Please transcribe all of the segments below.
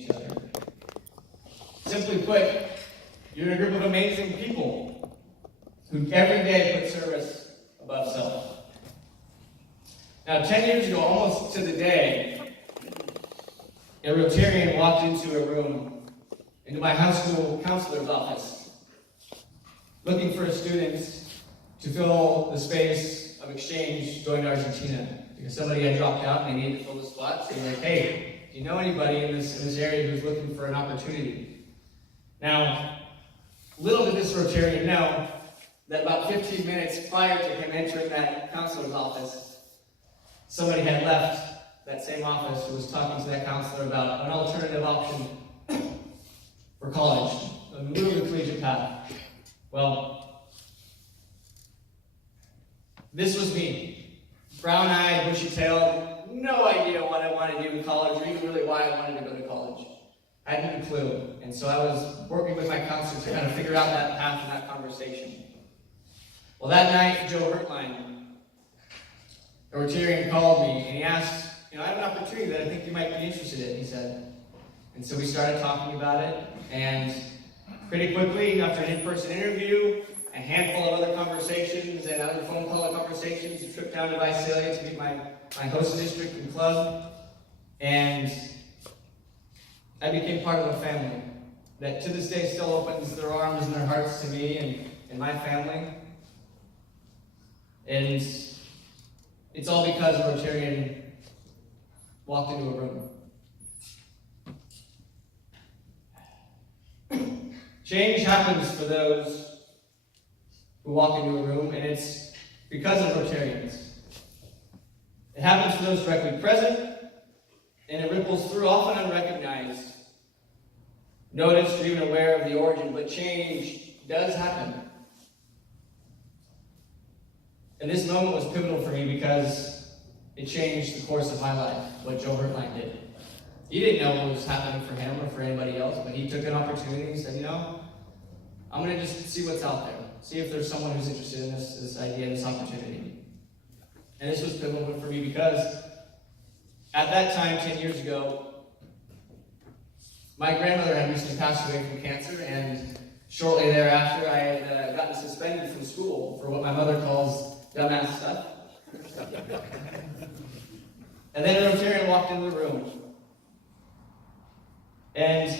each other. Simply put, you're in a group of amazing people who every day put service above self. Now, 10 years ago, almost to the day, a Rotarian walked into my high school counselor's office, looking for a student to fill the space of exchange going to Argentina. Because somebody had dropped out and they needed to fill the spot. So they're like, hey, do you know anybody in this area who's looking for an opportunity? Now, little did this Rotarian know that about 15 minutes prior to him entering that counselor's office, somebody had left that same office who was talking to that counselor about an alternative option for college, a move to the collegiate path. Well, this was me. Brown-eyed, bushy-tailed, no idea what I wanted to do in college, or even really why I wanted to go to college. I hadn't a clue. And so I was working with my counselor to kind of figure out that path and that conversation. Well, that night, Joe Hertline, a Rotarian, called me, and he asked, I have an opportunity that I think you might be interested in, he said. And so we started talking about it, and pretty quickly, after an in-person interview, a handful of other conversations and other phone call conversations, a trip down to Visalia to meet my host district and club, and I became part of a family that to this day still opens their arms and their hearts to me and my family. And it's all because a Rotarian walked into a room. Change happens for those who walk into a room, and it's because of Rotarians. It happens for those directly present, and it ripples through, often unrecognized, noticed or even aware of the origin, but change does happen. And this moment was pivotal for me because it changed the course of my life, what Joe Hertline did. He didn't know what was happening for him or for anybody else, but he took an opportunity and said, I'm going to just see what's out there. See if there's someone who's interested in this idea, this opportunity. And this was pivotal for me because at that time, 10 years ago, my grandmother had recently passed away from cancer, and shortly thereafter, I had gotten suspended from school for what my mother calls dumbass stuff. And then a Rotarian walked into the room. And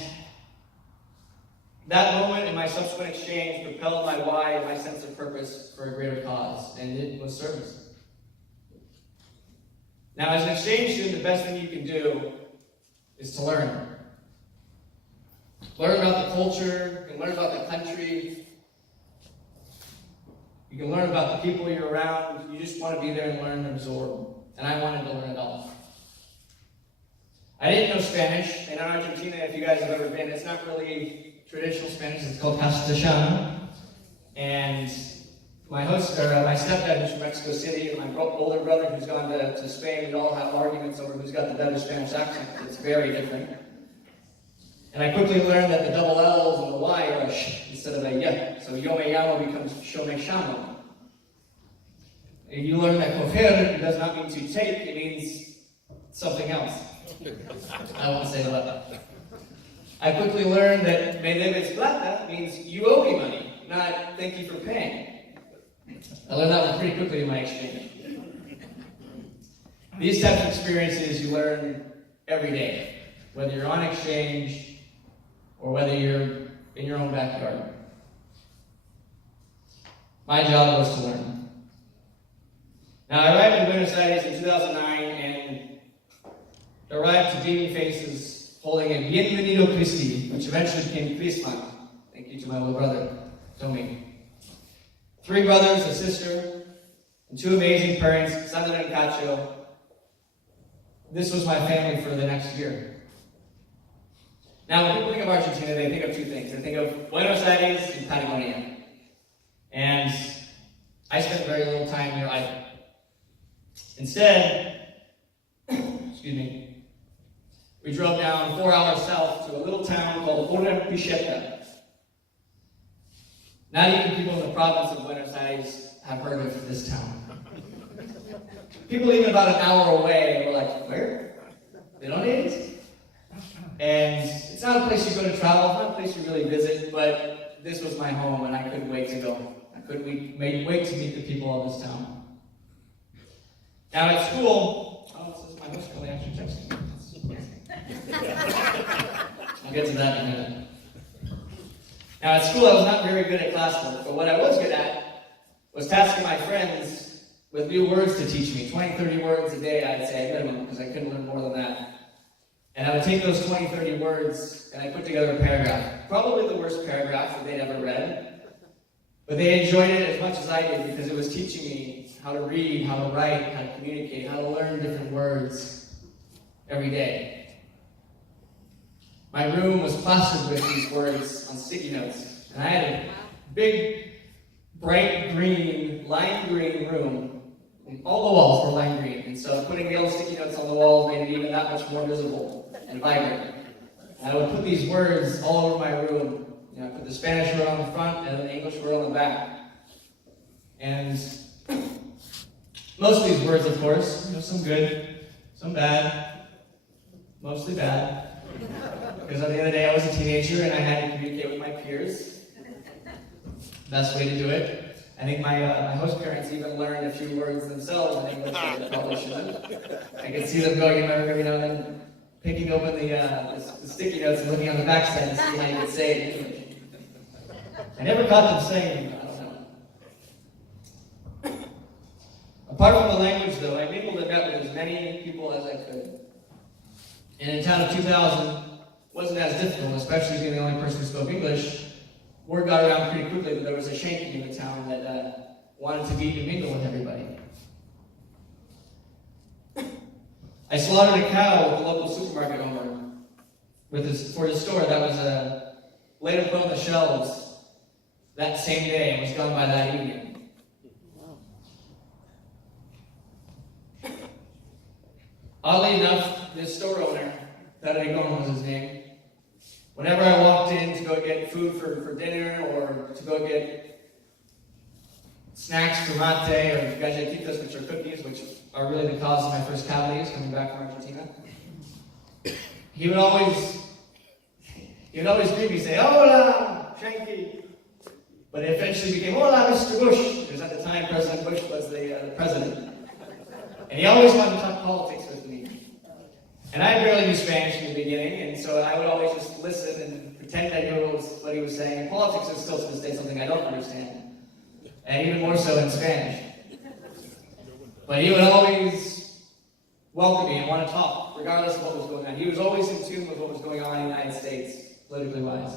that moment and my subsequent exchange propelled my why and my sense of purpose for a greater cause, and it was service. Now, as an exchange student, the best thing you can do is to learn. Learn about the culture, you can learn about the country, you can learn about the people you're around. You just want to be there and learn and absorb. And I wanted to learn it all. I didn't know Spanish, and in Argentina, if you guys have ever been, it's not really traditional Spanish, it's called Castellano. And my stepdad who's from Mexico City, and my older brother who's gone to Spain, we all have arguments over who's got the better Spanish accent. It's very different. And I quickly learned that the double L's and the Y are a sh instead of a y. So yo me llamo becomes yo me llamo. And you learn that coger does not mean to take, it means something else. I won't say that. I quickly learned that me debes plata means you owe me money, not thank you for paying. I learned that one pretty quickly in my exchange. These types of experiences you learn every day, whether you're on exchange or whether you're in your own backyard. My job was to learn. Now, I arrived in Buenos Aires in 2009 and arrived to beaming faces holding a Bienvenido Cristi, which eventually became Chrisma. Thank you to my little brother, Tommy. 3 brothers, a sister, and 2 amazing parents, Sandra and Cacho. This was my family for the next year. Now, when people think of Argentina, they think of 2 things. They think of Buenos Aires and Patagonia. And I spent very little time near either. Instead, we drove down 4 hours south to a little town called Picheta. Not even people in the province of Buenos Aires have heard of this town. People even about an hour away were like, where? They don't need it? And it's not a place you go to travel, it's not a place you really visit, but this was my home and I couldn't wait to go. I couldn't wait to meet the people of this town. Now at school, this is my host really actually texting me. I'll get to that in a minute. Now at school I was not very good at classwork, but what I was good at was tasking my friends with new words to teach me. 20, 30 words a day I'd say minimum, because I couldn't learn more than that. And I would take those 20, 30 words and I put together a paragraph. Probably the worst paragraph that they'd ever read. But they enjoyed it as much as I did because it was teaching me how to read, how to write, how to communicate, how to learn different words every day. My room was plastered with these words on sticky notes. And I had a big, bright green, lime green room. And all the walls were lime green. And so putting the little sticky notes on the walls made it even that much more visible and vibrant. And I would put these words all over my room. I put the Spanish word on the front and the English word on the back. And most of these words, of course, some good, some bad, mostly bad. Because at the end of the day, I was a teenager and I had to communicate with my peers. Best way to do it. I think my host parents even learned a few words themselves in English that they probably shouldn't. I could see them going in my room every now and then, picking open the sticky notes and looking on the backside to see how you could say it in English. I never caught them saying, I don't know. Apart from the language, though, I mingled and met with as many people as I could. And in a town of 2,000, wasn't as difficult, especially being the only person who spoke English. Word got around pretty quickly that there was a Shanky in the town that wanted to meet and mingle with everybody. I slaughtered a cow with the local supermarket owner for his store that was later put on the shelves that same day and was gone by that evening. Oddly enough, this store owner, Tadarigon was his name, whenever I walked in to go get food for dinner or to go get snacks for mate or galletitas, which are cookies, which are really the cause of my first cavities coming back from Argentina, he would always greet me and say, "Hola, Shanky." But it eventually became, "Hola, Mr. Bush," because at the time President Bush was the president. And he always wanted to talk politics with me. And I barely knew Spanish in the beginning, and so I would always just listen and pretend I knew what he was saying. And politics is still to this day something I don't understand. And even more so in Spanish. But he would always welcome me and want to talk, regardless of what was going on. He was always in tune with what was going on in the United States, politically wise.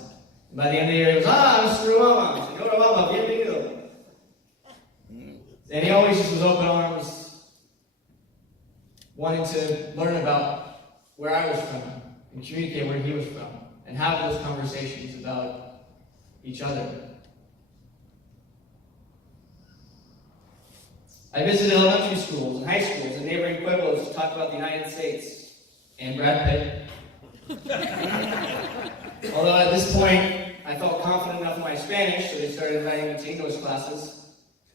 And by the end of the year, he was, Mr. Obama, Señor Obama, bienvenido. And he always just was open arms, wanting to learn about where I was from, and communicate where he was from, and have those conversations about each other. I visited elementary schools and high schools and neighboring pueblos to talk about the United States and Brad Pitt. Although at this point, I felt confident enough in my Spanish, so they started inviting me to English classes.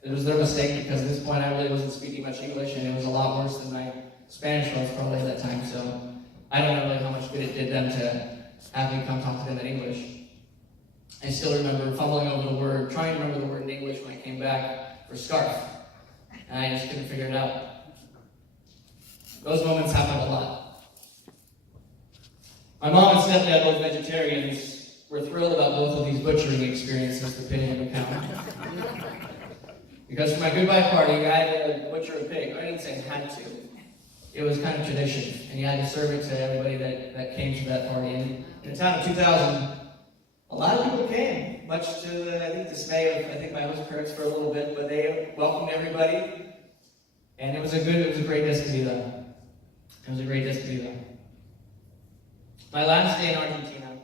It was their mistake because at this point I really wasn't speaking much English, and it was a lot worse than my Spanish was probably at that time, so I don't know really how much good it did them to have me come talk to them in English. I still remember fumbling over the word, trying to remember the word in English when I came back for scarf, and I just couldn't figure it out. Those moments happen a lot. My mom and stepdad, both vegetarians, were thrilled about both of these butchering experiences to pit into account. Because for my goodbye party, I had to butcher a pig. I didn't say I had to. It was kind of tradition, and you had to serve it to everybody that came to that party. And in the town of 2000, a lot of people came, much to the dismay of my host parents for a little bit, but they welcomed everybody, and it was a great disc to be there. It was a great disc to be there. My last day in Argentina,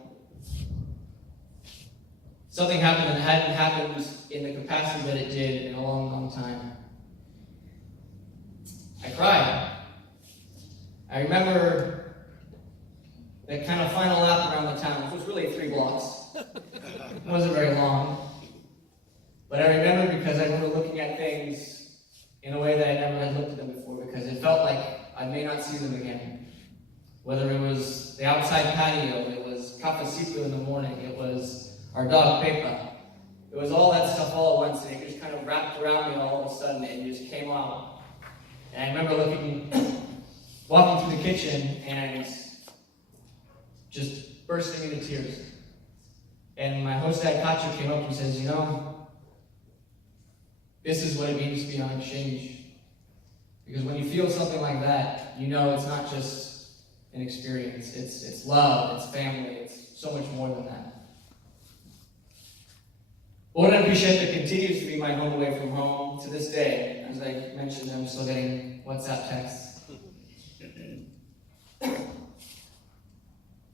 something happened that hadn't happened in the capacity that it did in a long, long time. I cried. I remember that kind of final lap around the town, which was really 3 blocks. It wasn't very long. But I remember because I remember looking at things in a way that I never had looked at them before, because it felt like I may not see them again. Whether it was the outside patio, it was cafecito in the morning, it was our dog Pepa. It was all that stuff all at once, and it just kind of wrapped around me all of a sudden, and it just came out. And I remember walking through the kitchen, and just bursting into tears. And my host dad, Kacho, came up and says, you know, this is what it means to be on exchange. Because when you feel something like that, you know it's not just an experience. It's love, it's family, it's so much more than that. Ora Bicetta continues to be my home away from home to this day. As I mentioned, I'm still getting WhatsApp texts.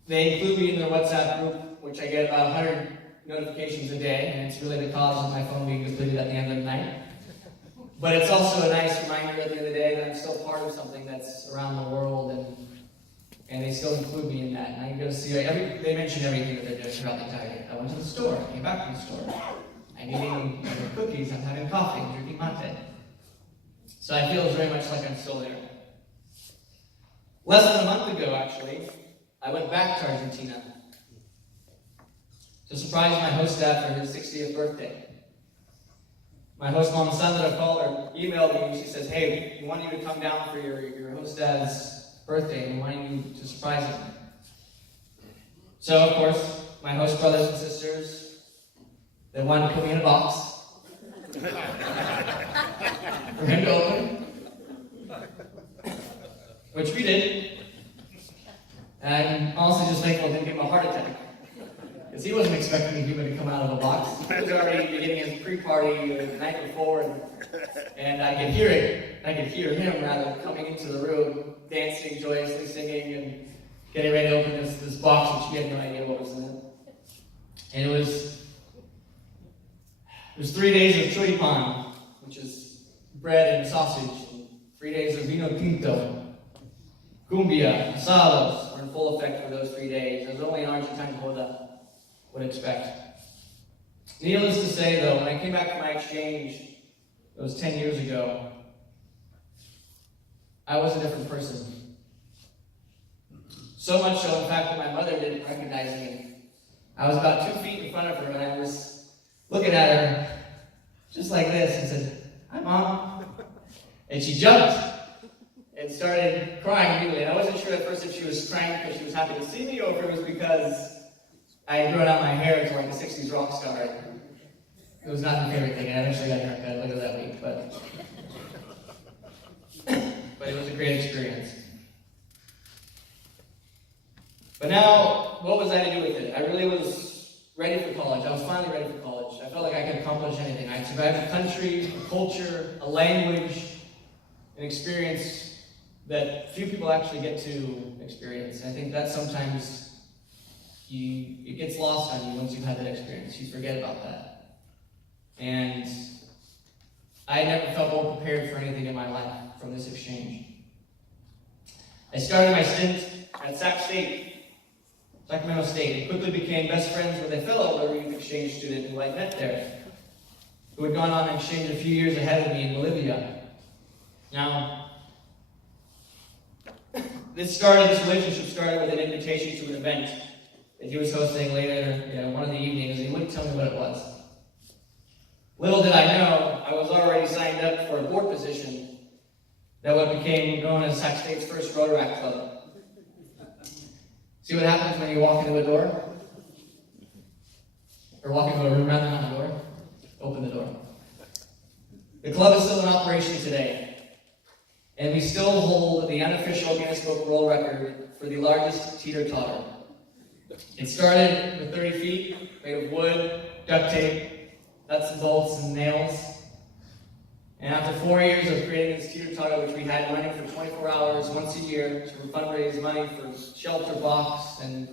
They include me in their WhatsApp group, which I get about 100 notifications a day, and it's really the cause of my phone being depleted at the end of the night. But it's also a nice reminder at the end of the day that I'm still part of something that's around the world, and they still include me in that. And I go to see, they mention everything that they're doing throughout the entire day. I went to the store, I came back from the store. I'm eating cookies, I'm having coffee, I'm drinking mate. So I feel very much like I'm still there. Less than a month ago, actually, I went back to Argentina to surprise my host dad for his 60th birthday. My host mom, Sandra, emailed me, and she says, hey, we want you to come down for your host dad's birthday, and we want you to surprise him. So, of course, my host brothers and sisters, they wanted to put me in a box for him to open, which we did. And I'm honestly just thankful I didn't give him a heart attack, because he wasn't expecting the human to come out of a box. He was already beginning his pre-party the night before, and I could hear it. I could hear him, rather, coming into the room, dancing, joyously singing, and getting ready to open this box, which he had no idea what was in it. And it was 3 days of choripan, which is bread and sausage, and 3 days of vino tinto, cumbia, asados were in full effect for those 3 days, as only an Argentine boda would expect. Needless to say, though, when I came back from my exchange, it was 10 years ago, I was a different person. So much so, in fact, that my mother didn't recognize me. I was about 2 feet in front of her, and I was looking at her just like this and said, "Hi, Mom." And she jumped and started crying immediately. And I wasn't sure at first if she was crying because she was happy to see me or if it was because I had grown out my hair to like a 60s rock star. It was not my favorite thing. I eventually got a haircut later that week, but it was a great experience. But now, what was I to do with it? I really was ready for college. I was finally ready for college. I felt like I could accomplish anything. I had survived a country, a culture, a language, an experience that few people actually get to experience. And I think that sometimes it gets lost on you once you've had that experience. You forget about that. And I never felt more prepared for anything in my life from this exchange. I started my stint at Sacramento State, and quickly became best friends with a fellow rotary youth exchange student who I met there, who had gone on an exchange a few years ahead of me in Bolivia. Now, this relationship started with an invitation to an event that he was hosting later, one of the evenings, and he wouldn't tell me what it was. Little did I know, I was already signed up for a board position that what became known as Sac State's first Rotaract Club. See what happens when you walk into a door? Or walk into a room, rather, not a door. Open the door. The club is still in operation today, and we still hold the unofficial Guinness Book World Record for the largest teeter-totter. It started with 30 feet, made of wood, duct tape, nuts and bolts, and nails. And after 4 years of creating this teeter-totter, which we had running for 24 hours once a year to fundraise money for Shelter Box and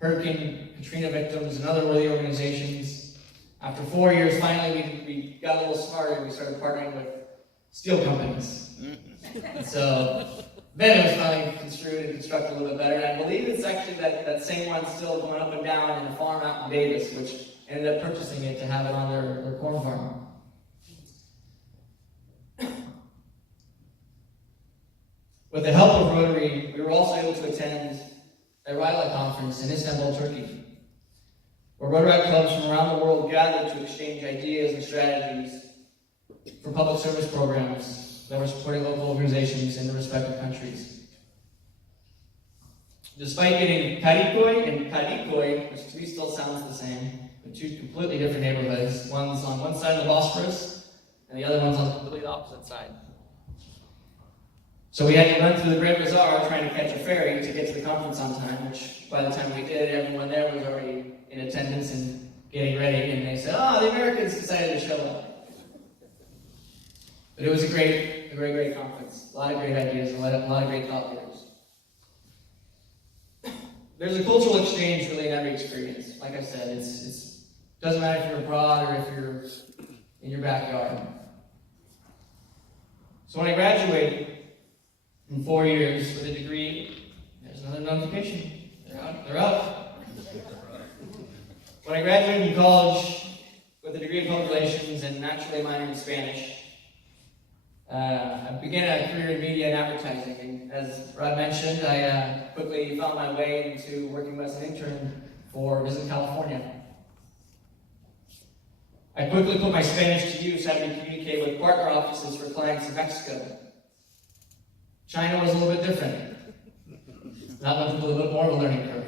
Hurricane Katrina victims and other worthy organizations, after 4 years, finally we got a little smarter and we started partnering with steel companies. So then it was finally construed and constructed a little bit better. And I believe it's actually that same one still going up and down in a farm out in Davis, which ended up purchasing it to have it on their corn farm. With the help of Rotary, we were also able to attend a RILA conference in Istanbul, Turkey, where Rotary clubs from around the world gathered to exchange ideas and strategies for public service programs that were supporting local organizations in the respective countries. Despite getting Karikoy and Karikoy, which to me still sounds the same, but two completely different neighborhoods, one's on one side of the Bosphorus, and the other one's on the completely opposite side. So we had to run through the Grand Bazaar trying to catch a ferry to get to the conference on time, which by the time we did, everyone there was already in attendance and getting ready, and they said, oh, the Americans decided to show up. But it was a great conference. A lot of great ideas and a lot of great thought leaders. There's a cultural exchange really in every experience. Like I said, it doesn't matter if you're abroad or if you're in your backyard. So when I graduated in 4 years with a degree, there's another notification. They're out. When I graduated from college with a degree in public relations and naturally a minor in Spanish, I began a career in media and advertising. And as Rod mentioned, I quickly found my way into working as an intern for Visit California. I quickly put my Spanish to use, having to communicate with partner offices for clients in Mexico. China was a little bit different. That was a little bit more of a learning curve.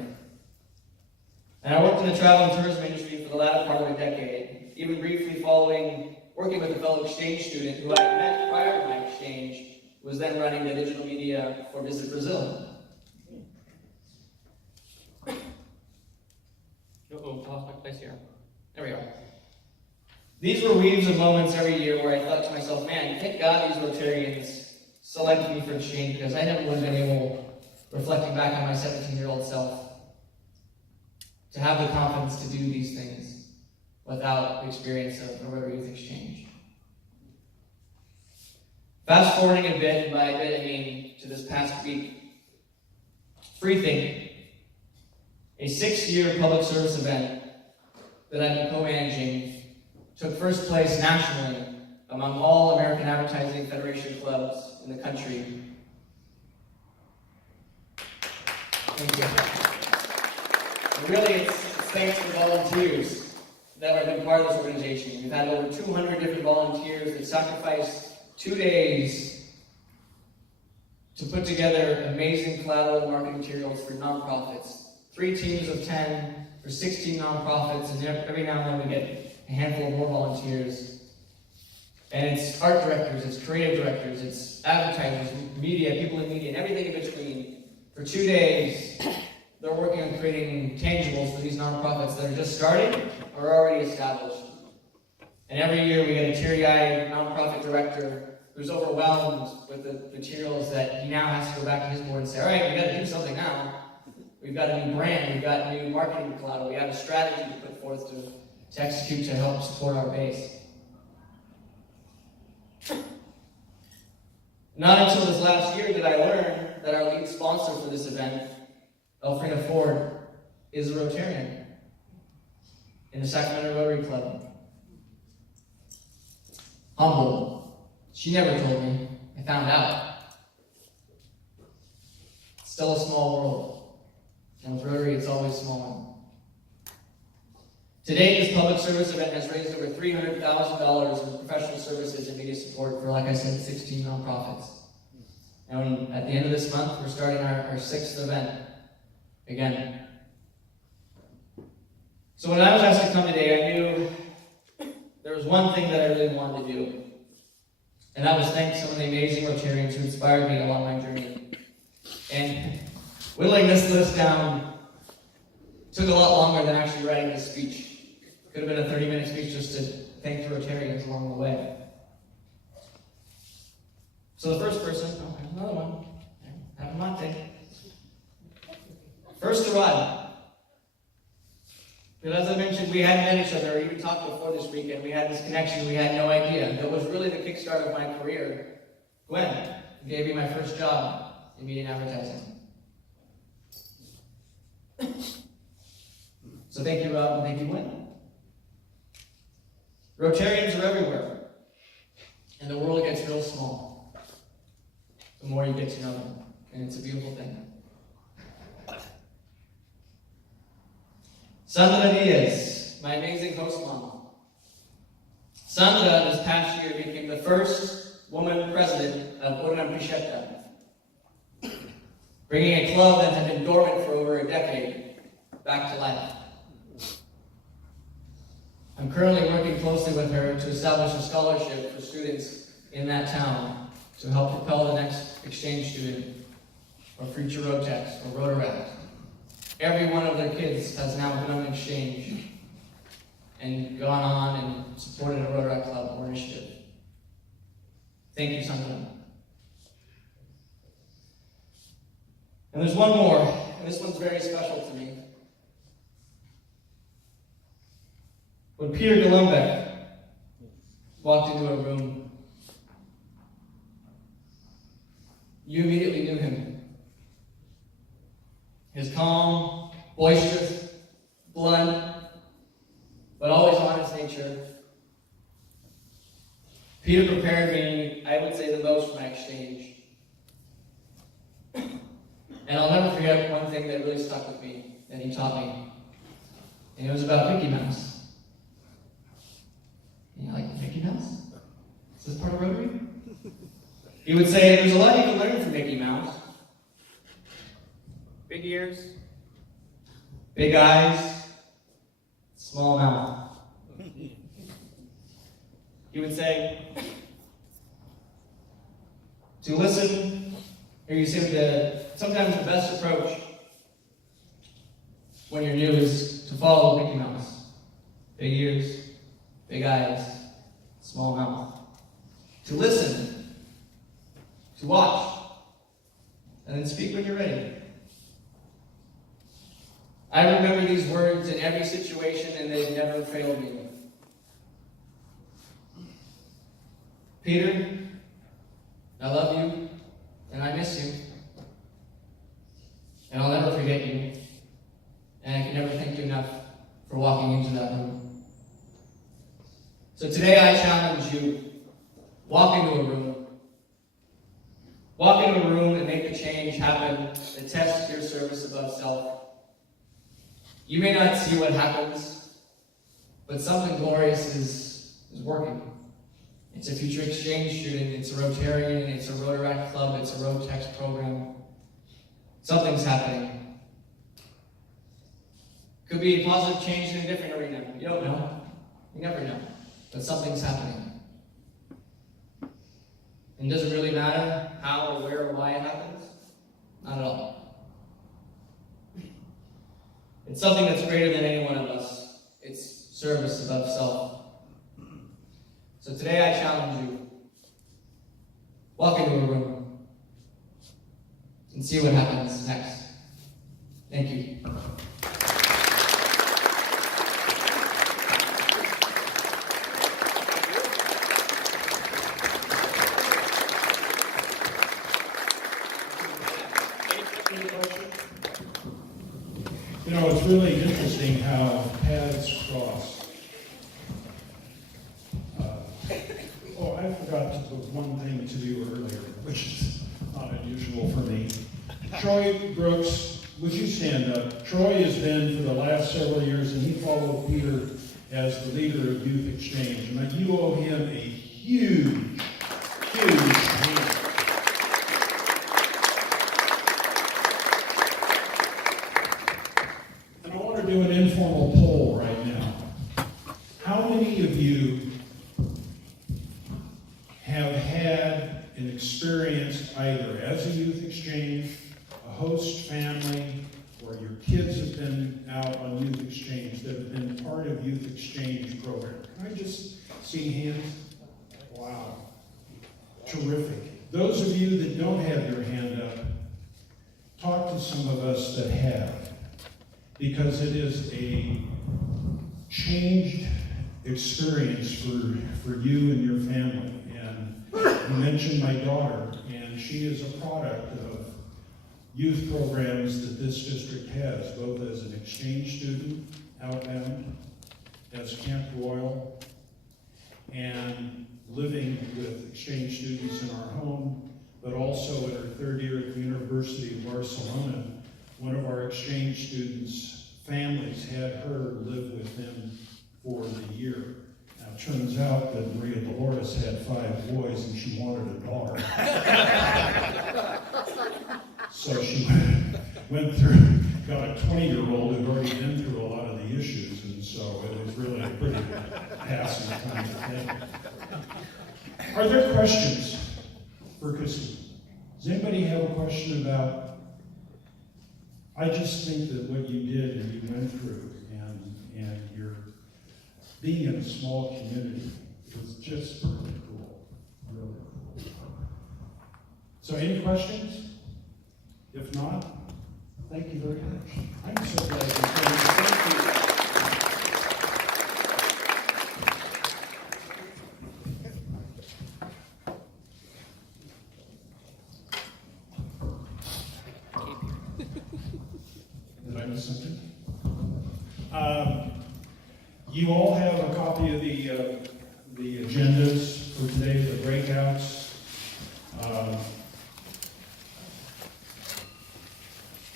And I worked in the travel and tourism industry for the latter part of a decade, even briefly working with a fellow exchange student who I had met prior to my exchange, who was then running the digital media for Visit Brazil. I lost my place here. There we are. These were weaves of moments every year where I thought to myself, man, thank God these Rotarians selected me for exchange, because I never would have been able, reflecting back on my 17-year-old self, to have the confidence to do these things without the experience of a Rotary Youth Exchange. Fast forwarding a bit, and by a bit I mean to this past week, Free Think, a 6-year public service event that I've been co-managing, took first place nationally among all American Advertising Federation clubs in the country. Thank you. And really, it's thanks to volunteers that have been part of this organization. We've had over 200 different volunteers that sacrificed 2 days to put together amazing collateral and marketing materials for nonprofits. 3 teams of 10 for 16 nonprofits, and every now and then we get a handful of more volunteers. And it's art directors, it's creative directors, it's advertisers, media, people in media, and everything in between. For 2 days, they're working on creating tangibles for these nonprofits that are just starting or already established. And every year we get a teary-eyed nonprofit director who's overwhelmed with the materials that he now has to go back to his board and say, all right, we got to do something now. We've got a new brand, we've got new marketing collateral, we have a strategy to put forth to execute to help support our base. Not until this last year did I learn that our lead sponsor for this event, Elfrina Ford, is a Rotarian in the Sacramento Rotary Club. Humbled. She never told me. I found out. It's still a small world. And with Rotary, it's always small. To date, this public service event has raised over $300,000 in professional services and media support for, like I said, 16 nonprofits. And at the end of this month, we're starting our 6th event again. So when I was asked to come today, I knew there was one thing that I really wanted to do. And that was thank some of the amazing Rotarians who inspired me along my journey. And whittling this list down took a lot longer than actually writing this speech. Could have been a 30-minute speech just to thank the Rotarians along the way. So the first person, oh, there's another one. Have a mate. First to Rod. Because as I mentioned, we hadn't met each other or even talked before this weekend. We had this connection, we had no idea. That was really the kickstart of my career. Gwen gave me my first job in media and advertising. So thank you, Rob, and thank you, Gwen. Rotarians are everywhere, and the world gets real small. the more you get to know them. And it's a beautiful thing. Sandra Diaz, my amazing host mom. Sandra, this past year, became the first woman president of Rotary, bringing a club that had been dormant for over a decade back to life. I'm currently working closely with her to establish a scholarship for students in that town to help propel the next exchange student or future Rotex or Rotaract. Every one of their kids has now been on exchange and gone on and supported a Rotaract club or initiative. Thank you, Sandra. And there's one more, and this one's very special to me. When Peter Golumbek walked into a room, you immediately knew him. His calm, boisterous, blunt, but always honest nature. Peter prepared me, I would say, the most for my exchange. And I'll never forget one thing that really stuck with me, that he taught me. And it was about Mickey Mouse. You know, like Mickey Mouse? Is this part of Rotary? He would say, there's a lot you can learn from Mickey Mouse. Big ears, big eyes, small mouth. He would say, to listen, or you say sometimes the best approach when you're new is to follow Mickey Mouse. Big ears, big eyes, small mouth. To listen, to watch, and then speak when you're ready. I remember these words in every situation, and they've never failed me. Peter, I love you, and I miss you. And I'll never forget you. And I can never thank you enough for walking into that room. So today I challenge you, walk into a room. Walk into a room and make the change happen that tests your service above self. You may not see what happens, but something glorious is working. It's a future exchange student, it's a Rotarian, it's a Rotaract club, it's a Rotex program. Something's happening. Could be a positive change in a different arena. You don't know. You never know. But something's happening. And does it really matter how or where or why it happens? Not at all. It's something that's greater than any one of us. It's service above self. So today I challenge you. Walk into a room and see what happens next. Thank you. You know, it's really interesting how paths cross. I forgot to put one thing to you earlier, which is not unusual for me. Troy Brooks, would you stand up? Troy has been for the last several years, and he followed Peter as the leader of Youth Exchange. And you owe him a huge, huge hand. And I want to do an informal poll right now. How many of you have had and experienced either as a youth exchange, a host family, or your kids have been out on youth exchange that have been part of youth exchange program? Can I just see hands? Wow. Terrific. Those of you that don't have your hand up, talk to some of us that have, because it is a changed experience for you and your family. You mentioned my daughter, and she is a product of youth programs that this district has, both as an exchange student outbound, as Camp Royal, and living with exchange students in our home, but also in her third year at the University of Barcelona, one of our exchange students' families had her live with them for the year. Now, it turns out that Maria Dolores had 5 boys and she wanted a daughter. So she went through, got a 20-year-old who'd already been through a lot of the issues, and so it was really a pretty passing kind of thing. Are there questions for Christine? Does anybody have a question about, I just think that what you did and you went through and your being in a small community was just really cool. Really cool. So any questions? If not, thank you very much. I'm so glad you came. Thank you. Did I miss something? You all have a copy of the agendas for today, the breakouts.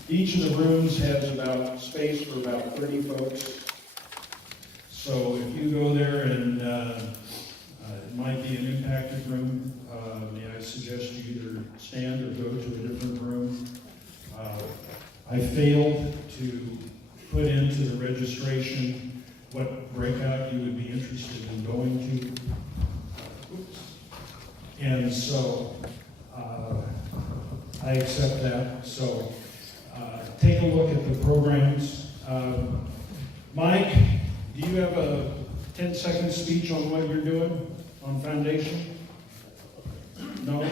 Each of the rooms has about space for about 30 folks. So if you go there and it might be an impacted room, may I suggest you either stand or go to a different room. I failed to put into the registration what breakout you would be interested in going to. Oops. And so I accept that. So take a look at the programs. Mike, do you have a 10-second speech on what you're doing on Foundation? No?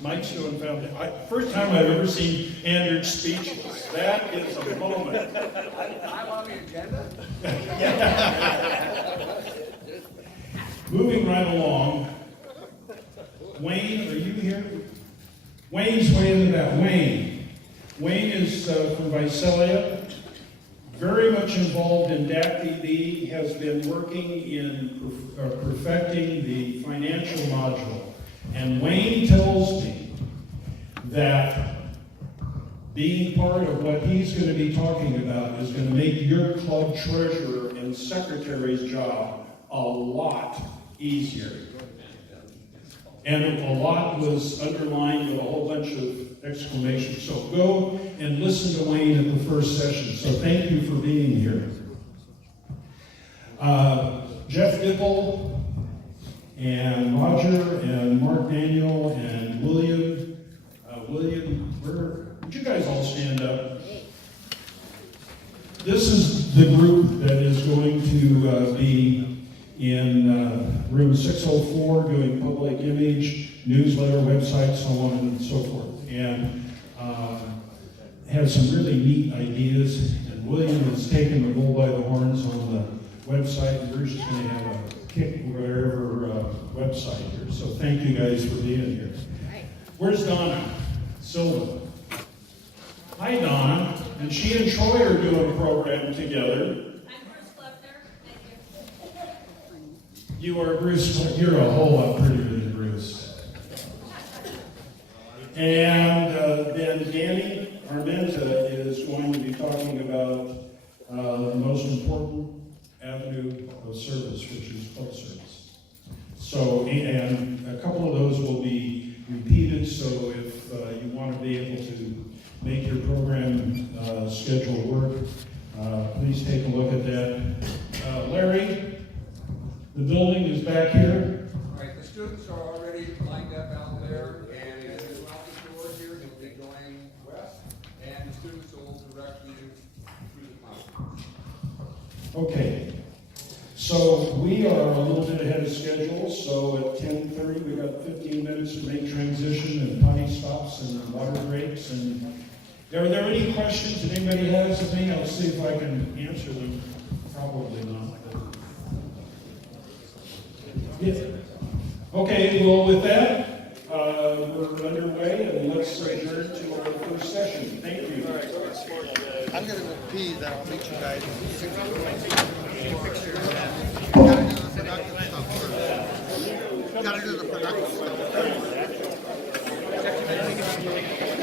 Mike's doing Foundation. First time I've ever seen Andrew speechless. That is a moment. I'm on the agenda? Moving right along. Wayne, are you here? Wayne's way in the back. Wayne is from Visalia, very much involved in DAC-DB, has been working in perfecting the financial module. And Wayne tells me that being part of what he's going to be talking about is going to make your club treasurer and secretary's job a lot easier. And a lot was underlined with a whole bunch of exclamations. So go and listen to Wayne at the first session. So thank you for being here. Jeff Dipple and Roger and Mark Daniel and William. Would you guys all stand up? This is the group that is going to be in room 604 doing public image, newsletter, website, so on and so forth. And have some really neat ideas. And William has taken the bull by the horns on the website, and we're just going to have a kick wherever website here. So thank you guys for being here. Where's Donna Silva? Hi, Donna. And she and Troy are doing a program together. You are Bruce. You're a whole lot prettier than Bruce. And then Danny Armenta is going to be talking about the most important avenue of service, which is club service. So, and a couple of those will be repeated, so if you want to be able to make your program schedule work, please take a look at that. Larry? The building is back here. All right, the students are already lined up out there, and as you go out the door here, you'll be going west, and the students will direct you through the classroom. Okay. So we are a little bit ahead of schedule, so at 10:30 we've got 15 minutes to make transition and potty stops and water breaks. And are there any questions that anybody has of me? I'll see if I can answer them. Probably not. Yeah. Okay, well with that, we're underway and let's adjourn to our first session. Thank you. I'm gonna go pee, then I'll meet you guys. Gotta do the production stuff first. I don't think it's